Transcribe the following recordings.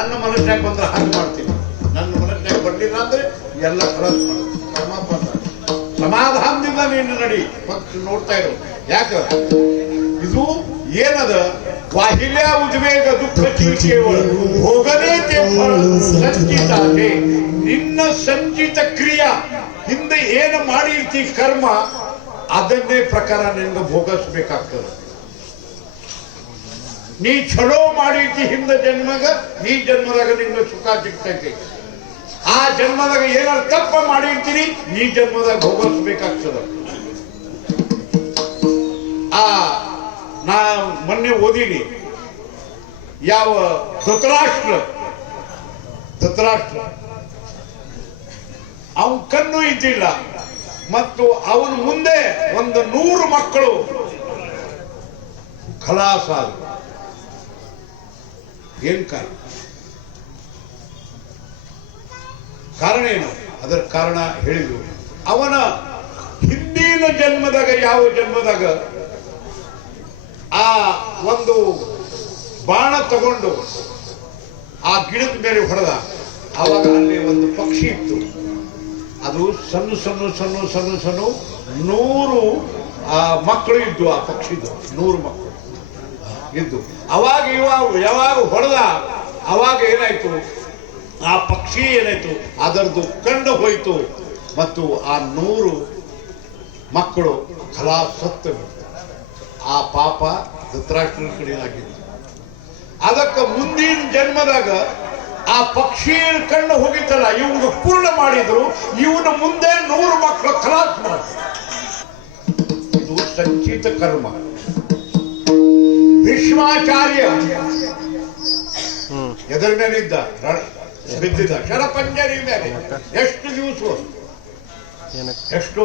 ನನ್ನ ಮನಸ್ಸಿನಾಗ ಬಂದ್ರೆ ಹಾಗೆ ಮಾಡ್ತೀನಿ, ನನ್ನ ಮನಸ್ಸಿನಾಗ ಬರಲಿಲ್ಲ ಅಂದ್ರೆ ಎಲ್ಲ ಖಲಾಸ್ ಮಾಡೋದು. ಸಮಾಧಾನದಿಂದ ನೀನು ನಡಿ, ಪಕ್ಷ ನೋಡ್ತಾ ಇರು. ಯಾಕ ಇದು ಏನದ ವಾಹಿಲ್ಯ ಉದ್ವೇಗ ದುಃಖ ಕೇವಲ ಭೋಗನೇ ಸಂಚಿತ. ನಿನ್ನ ಸಂಚಿತ ಕ್ರಿಯಾ ಹಿಂದೆ ಏನು ಮಾಡಿರ್ತಿ ಕರ್ಮ, ಅದನ್ನೇ ಪ್ರಕಾರ ನಿನ್ಗೆ ಭೋಗಿಸ್ಬೇಕಾಗ್ತದೆ. ನೀ ಚಲೋ ಮಾಡಿರ್ತಿ ಹಿಂದೆ ಜನ್ಮಗ, ಈ ಜನ್ಮದಾಗ ನಿಂಗೆ ಸುಖ ಸಿಗ್ತೈತಿ. ಆ ಜನ್ಮದಾಗ ಏನಾದ್ರು ತಪ್ಪ ಮಾಡಿರ್ತೀರಿ, ಈ ಜನ್ಮದಾಗ ಭೋಗಿಸ್ಬೇಕಾಗ್ತದೆ. ನಾ ಮೊನ್ನೆ ಓದಿನಿ, ಯಾವ ಧೃತರಾಷ್ಟ್ರ ಅವನ ಕಣ್ಣು ಇದ್ದಿಲ್ಲ, ಮತ್ತು ಅವನ ಮುಂದೆ 100 ಮಕ್ಕಳು ಖಲಾಸ ಆದರು. ಏನ್ ಕಾರಣ ಏನು? ಅದರ ಕಾರಣ ಹೇಳಿದ್ರು. ಅವನ ಹಿಂದಿನ ಜನ್ಮದಾಗ, ಯಾವ ಜನ್ಮದಾಗ ಆ ಒಂದು ಬಾಣ ತಗೊಂಡು ಆ ಗಿಡದ ಮೇಲೆ ಹೊಡೆದ, ಆವಾಗ ಅಲ್ಲಿ ಒಂದು ಪಕ್ಷಿ ಇತ್ತು. ಅದು ಸಣ್ಣ 100 ಮಕ್ಕಳು ಇದ್ದು. ಆ ಪಕ್ಷಿದು 100 ಮಕ್ಕಳು ಇದ್ದು. ಅವಾಗ ಯಾವಾಗ ಹೊಡೆದ, ಅವಾಗ ಏನಾಯ್ತು, ಆ ಪಕ್ಷಿ ಏನಾಯ್ತು, ಅದರದ್ದು ಕಣ್ಣು ಹೋಯ್ತು, ಮತ್ತು ಆ 100 ಮಕ್ಕಳು ಸತ್ತು. ಆ ಪಾಪ ಧೃತರಾಷ್ಟ್ರನ ಕಡೆ ಆಗಿತ್ತು. ಅದಕ್ಕೆ ಮುಂದಿನ ಜನ್ಮದಾಗ ಆ ಪಕ್ಷಿಯ ಕಣ್ಣು ಹೋಗಿತ್ತಲ್ಲ, ಇವ್ನಿಗೆ ಪೂರ್ಣ ಮಾಡಿದ್ರು. ಇವನ ಮುಂದೆ 100 ಮಕ್ಕಳು ಖಲಾಸ್ ಮಾಡಿದ್ರು. ಇದು ಸಂಚಿತ ಕರ್ಮ. ಭೀಷ್ಮಾಚಾರ್ಯ ಎದರ ಮೇಲಿದ್ದ, ಬಿದ್ದಿದ್ದ ಶರಪಂಜರಿ ಮೇಲೆ. ಎಷ್ಟು ದಿವಸ? ಎಷ್ಟು?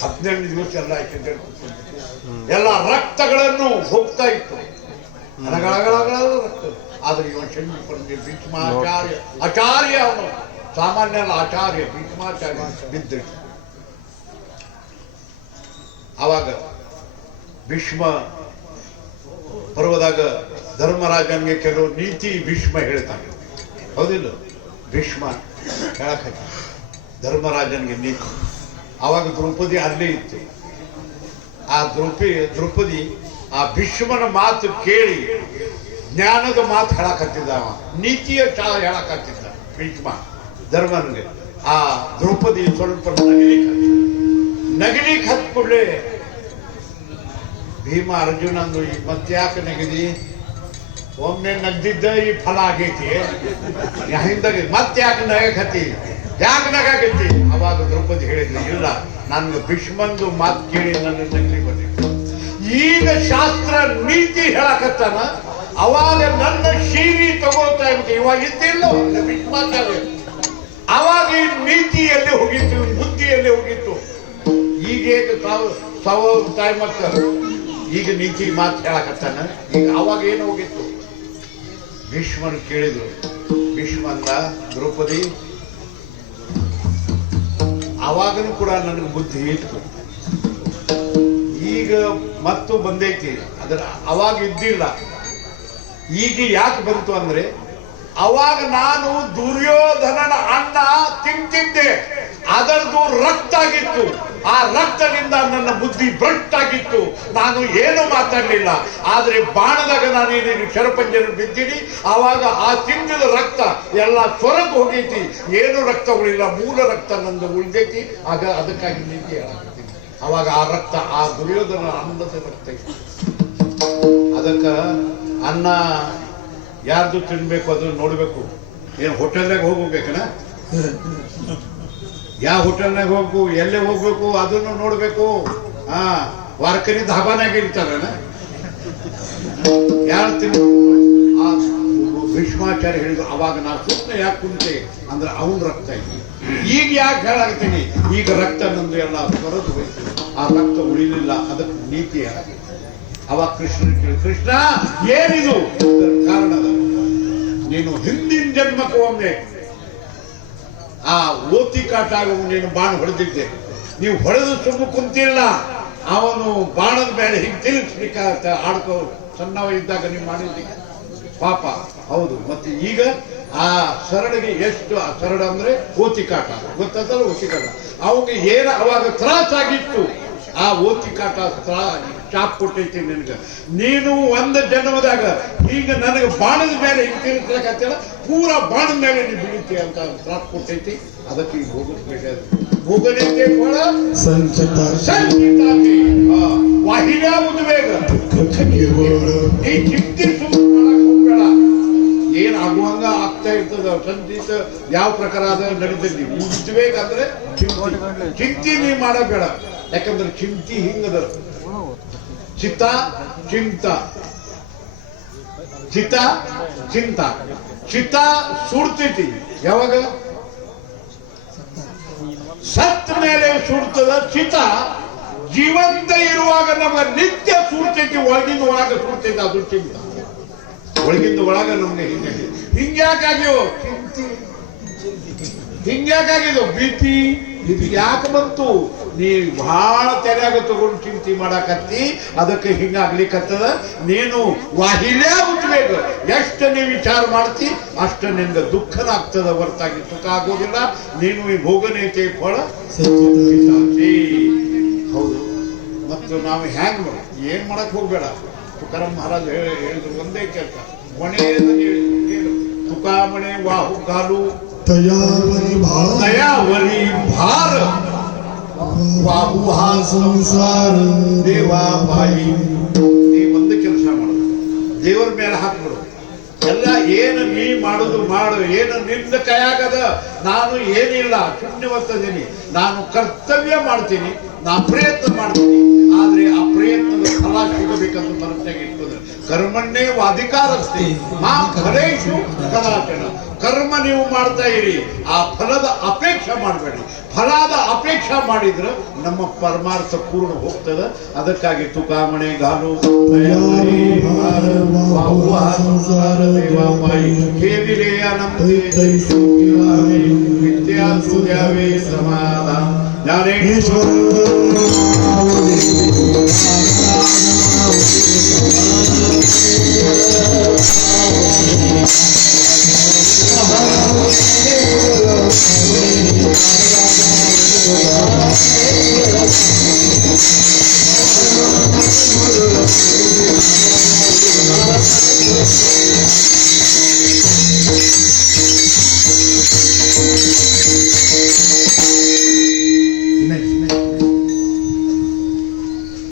12 ದಿವಸ ಎಲ್ಲ ಆಯ್ತು. ಎಲ್ಲ ರಕ್ತಗಳನ್ನು ಹೋಗ್ತಾ ಇತ್ತು, ರಕ್ತ. ಆದ್ರೆ ಇವ ಭೀಷ್ಮಾಚಾರ್ಯ ಆಚಾರ್ಯ, ಅವನು ಸಾಮಾನ್ಯ ಆಚಾರ್ಯ. ಭೀಷ್ಮಾಚಾರ್ಯ ಬಿದ್ದ. ಆವಾಗ ಭೀಷ್ಮ ಪರ್ವದಾಗ ಧರ್ಮರಾಜನ್ಗೆ ಕೆಲವು ನೀತಿ ಭೀಷ್ಮ ಹೇಳ್ತಾನೆ, ಹೌದಿಲ್ಲ? ಭೀಷ್ಮ ಹೇಳಕ್ ಧರ್ಮರಾಜನ್ಗೆ ನೀತಿ. ಆವಾಗ ದ್ರೌಪದಿ ಅಲ್ಲೇ ಇತ್ತು. ಆ ದ್ರೌಪದಿ ಆ ಭೀಷ್ಮನ ಮಾತು ಕೇಳಿ ಜ್ಞಾನದ ಮಾತು ಹೇಳಕತ್ತಿದ್ದ, ನೀತಿಯ ಹೇಳಕತ್ತಿದ್ದ ಭೀಷ್ಮ ಧರ್ಮನಿಗೆ. ಆ ದ್ರೌಪದಿ ಸ್ವಲ್ಪ ನಗಲಿಕ್ಕೆ ಹತ್ಕೊಳ್ಳೆ. ಭೀಮ ಅರ್ಜುನಂದು ಈ ಮತ್ತ್ಯಾಕೆ ನಗದಿ? ಒಮ್ಮೆ ನಗ್ದಿದ್ದ ಈ ಫಲ ಆಗೈತಿ, ಹಿಂದಾಗ ಮತ್ತ್ಯಾಕೆ ನಗಕತ್ತಿ? ಯಾಕೆ ನಗಾಕತ್ತಿ? ಅವಾಗ ದ್ರೌಪದಿ ಹೇಳಿದ್ಲು, ಇಲ್ಲ, ನನ್ಗೆ ಭೀಷ್ಮಂದು ಮಾತು ಕೇಳಿ ನನ್ನ ನಗಲಿ ಬಂದಿತ್ತು. ಈಗ ಶಾಸ್ತ್ರ ನೀತಿ ಹೇಳಕತ್ತಾನ, ಅವಾಗ ನನ್ನ ಶೀರಿ ತಗೋತಾ ಇರ್ಬೇಕು. ಇವಾಗ ಇದ್ದಿಲ್ಲ ಭೀಷ್ಮಾಚಾರ್ಯ. ಅವಾಗ ಈ ನೀತಿ ಎಲ್ಲಿ ಹೋಗಿತ್ತು, ಬುದ್ಧಿ ಎಲ್ಲಿ ಹೋಗಿತ್ತು? ಈಗ ಈಗ ನೀತಿ ಮಾತು ಹೇಳಕತ್ತಾನ. ಈಗ ಅವಾಗ ಏನು ಹೋಗಿತ್ತು? ಭೀಷ್ಮನ್ ಕೇಳಿದ್ರು. ಭೀಷ್ಮಂದ, ದ್ರೌಪದಿ, ಅವಾಗನೂ ಕೂಡ ನನಗೆ ಬುದ್ಧಿ ಇತ್ತು, ಈಗ ಮತ್ತು ಬಂದೈತಿ. ಅದರ ಅವಾಗ ಇದ್ದಿಲ್ಲ, ಈಗ ಯಾಕೆ ಬಂತು ಅಂದ್ರೆ, ಅವಾಗ ನಾನು ದುರ್ಯೋಧನನ ಅನ್ನ ತಿಂತಿದ್ದೆ, ಅದರದು ರಕ್ತ ಆಗಿತ್ತು. ಆ ರಕ್ತದಿಂದ ನನ್ನ ಬುದ್ಧಿ ಭ್ರಷ್ಟಾಗಿತ್ತು. ನಾನು ಏನು ಮಾತಾಡಲಿಲ್ಲ. ಆದ್ರೆ ಬಾಣದಾಗ ನಾನು ಏನೇನು ಶರಪಂಜರ ಬಿದ್ದೀನಿ, ಆವಾಗ ಆ ತಿಂದಿದ ರಕ್ತ ಎಲ್ಲ ಸ್ವರಕ್ಕೆ ಹೋಗೈತಿ. ಏನು ರಕ್ತ ಉಳಿಲ್ಲ, ಮೂಲ ರಕ್ತ ನಂದು ಉಳಿದೈತಿ. ಆಗ ಅದಕ್ಕಾಗಿ ನೀತಿ ಹೇಳಾಕತ್ತೀನಿ. ಅವಾಗ ಆ ರಕ್ತ ಆ ದುರ್ಯೋಧನ ಅನ್ನದ ರಕ್ತ ಇತ್ತು. ಅದಕ್ಕ ಅನ್ನ ಯಾರ್ದು ತಿನ್ಬೇಕು ಅದನ್ನು ನೋಡ್ಬೇಕು. ಏನು ಹೋಟೆಲ್ನಾಗ ಹೋಗ್ಬೇಕನ? ಯಾವ ಹೋಟೆಲ್ನಾಗ ಹೋಗ್ಬೇಕು, ಎಲ್ಲೇ ಹೋಗ್ಬೇಕು ಅದನ್ನು ನೋಡ್ಬೇಕು. ವಾರ್ಕರಿ ಧಾಬಾನಾಗ ಇರ್ತಾರನ, ಯಾರು ತಿನ್ ಆ ಭೀಷ್ಮಾಚಾರ್ಯ ಹೇಳಿದ್ರು. ಅವಾಗ ನಾ ಸುಮ್ಮನೆ ಯಾಕೆ ಕುಂತೆ ಅಂದ್ರೆ ಅವನ ರಕ್ತ ಇದೆ. ಈಗ ಯಾಕೆ ಹೇಳಾಗ್ತೀನಿ, ಈಗ ರಕ್ತ ನಂದು ಎಲ್ಲ ಹೊರದು ಹೋಯ್ತು, ಆ ರಕ್ತ ಉಳಿಲಿಲ್ಲ. ಅದಕ್ಕೆ ನೀತಿ ಹೇಳಾಗ್ತೀನಿ. ಅವಾಗ ಕೃಷ್ಣ ಕೇಳಿ, ಕೃಷ್ಣ ಏನಿದು? ಕಾರಣದ ನೀನು ಹಿಂದಿನ ಜನ್ಮಕ್ಕೆ ಒಮ್ಮೆ ಆ ಓತಿ ಕಾಟಾಗ ನೀನು ಬಾಣ ಹೊಡೆದಿದ್ದೆ. ನೀವು ಹೊಡೆದು ಸುಮ್ಮ ಕುಂತಿಲ್ಲ, ಅವನು ಬಾಣದ ಮೇಲೆ ಹಿಂಗೆ ತಿರುಗಿಸ್ಲಿಕ್ಕೆ ಆಡ್ಕೋ. ಸಣ್ಣವ ಇದ್ದಾಗ ನೀವು ಮಾಡಿದ್ದೀಗ ಪಾಪ ಹೌದು. ಮತ್ತೆ ಈಗ ಆ ಸರಳಿಗೆ ಎಷ್ಟು ಸರಳ ಅಂದ್ರೆ ಓತಿ ಕಾಟ ಗೊತ್ತಲ್ಲ, ಓತಿ ಕಾಟ ಅವಾಗ ಏನ ಅವಾಗ ತ್ರಾಸಾಗಿತ್ತು. ಆ ಓತಿ ಕಾಟ ಚಾಪ್ ಕೊಟ್ಟೈತಿ ನಿನಗ. ನೀನು ಒಂದು ಜನ್ಮದಾಗ ಈಗ ನನಗೆ ಬಾಣದ ಮೇಲೆ ಹಿಂತಿರ್ಸಕತ್ತೇಳ, ಪೂರಾ ಬಾಣದ ಮೇಲೆ ನೀನು ಬೀಳ್ತಿ ಅಂತ ತ್ರಾಪ್ ಕೊಟ್ಟೈತಿ. ಅದಕ್ಕೆ ಈಗ ಹೋಗಬೇಕಾದ್ರೆ ಹೋಗಲಿಕ್ಕೆ ಕೂಡ ಸಂಚಿತ ವಾಹಿನ್ಯಾ ಉದ್ವೇಗ ಈ ಚಿಂತೆ ಸುಮ್ಮನೆ ಹೋಗ್ಬೇಡ. ಏನ್ ಆಗುವಂಗ ಆಗ್ತಾ ಇರ್ತದ ಸಂಚಿತ ಯಾವ ಪ್ರಕಾರ ಅದ ನಡೀತೈತಿ. ಉದ್ವೇಗ ಅಂದ್ರೆ ಚಿಂತೆ ನೀ ಮಾಡಬೇಡ. ಯಾಕಂದ್ರೆ ಚಿಂತಿ ಹಿಂಗದ ಚಿತ್ತ ಚಿಂತ ಚಿತ್ತ ಚಿಂತ ಚಿತ್ತ ಸುಡ್ತೈತಿ ಯಾವಾಗ ಸತ್ತ ಮೇಲೆ ಸುಡ್ತದ. ಚಿತ್ತ ಜೀವಂತ ಇರುವಾಗ ನಮ್ಗೆ ನಿತ್ಯ ಸುಡ್ತೈತಿ, ಒಳಗಿಂದ ಒಳಗ ಸುಡ್ತೈತಿ. ಅದು ಚಿಂತ ಒಳಗಿಂದ ಒಳಗ ನಮ್ಗೆ ಹಿಂಗ್ಯಾಕಾಗ್ಯೋ ಚಿಂತಿ, ಹಿಂಗ್ಯಾಕಾಗಿದ್ದು ಬಿಪಿ ಇದು ಯಾಕೆ ಬಂತು? ನೀ ಬಹಳ ತೆರೆಯಾಗ ತಗೊಂಡು ಚಿಂತೆ ಮಾಡಾಕತ್ತಿ, ಅದಕ್ಕೆ ಹಿಂಗಾಗ್ಲಿಕ್ಕತ್ತದ. ನೀನು ವಾಹಿಲ್ಯಾ ಉದ್ವೇಗ ಎಷ್ಟು ನೀ ವಿಚಾರ ಮಾಡ್ತಿ ಅಷ್ಟ ನಿನ್ಗೆ ದುಃಖನಾಗ್ತದ, ಹೊರತಾಗಿ ಸುಖ ಆಗೋದಿಲ್ಲ. ನೀನು ಈ ಭೋಗನೇತೆ ಫಲ ಹೌದು. ಮತ್ತು ನಾವು ಹ್ಯಾಂಗ್ ಏನ್ ಮಾಡಕ್ ಹೋಗ್ಬೇಡ. ತುಕಾರಾಮ್ ಮಹಾರಾಜ್ ಹೇಳಿದ್ರು ಒಂದೇ ಕೆಲಸ, ಮಣೆಯನ್ನು ತುಕಾಮಣೆ ವಾಹು ಗಾಲು ದಯಾವರಿ ಭಾರ ವಾಹುಹಾ ಸಂಸಾರ ದೇವಾಬಾಯಿ. ನೀ ಒಂದು ಕೆಲಸ ಮಾಡು, ದೇವರ ಮೇಲೆ ಹಾಕ್ಬಿಡು. ಎಲ್ಲ ಏನು ನೀ ಮಾಡುದು ಮಾಡು, ಏನು ನಿನ್ನ ಕೈಯಾಗದ. ನಾನು ಏನಿಲ್ಲ, ಶೂನ್ಯವತ್ತದೀನಿ. ನಾನು ಕರ್ತವ್ಯ ಮಾಡ್ತೀನಿ, ನಾ ಪ್ರಯತ್ನ ಮಾಡ್ತೀನಿ. ಆದ್ರೆ ಆ ಪ್ರಯತ್ನದ ಫಲ ಸಿಗಬೇಕಂತ ಮನಸ್ಸಿನಾಗ ಇರ್ತದೆ. ಕರ್ಮಣ್ಣೇ ಅಧಿಕಾರಸ್ಥೆ ಮಾ ಫಲೇಶು ಕದಾಚನ. ಕರ್ಮ ನೀವು ಮಾಡ್ತಾ ಇರಿ, ಆ ಫಲದ ಅಪೇಕ್ಷೆ ಮಾಡಬೇಡಿ. ಫಲದ ಅಪೇಕ್ಷೆ ಮಾಡಿದ್ರೆ ನಮ್ಮ ಪರಮಾರ್ಥ ಪೂರ್ಣ ಹೋಗ್ತದ. ಅದಕ್ಕಾಗಿ ತುಕಾಮಣೆ ಗಾಲು ಸಮಾಧಾನ ಜ್ಞಾನೇಶ್ವರ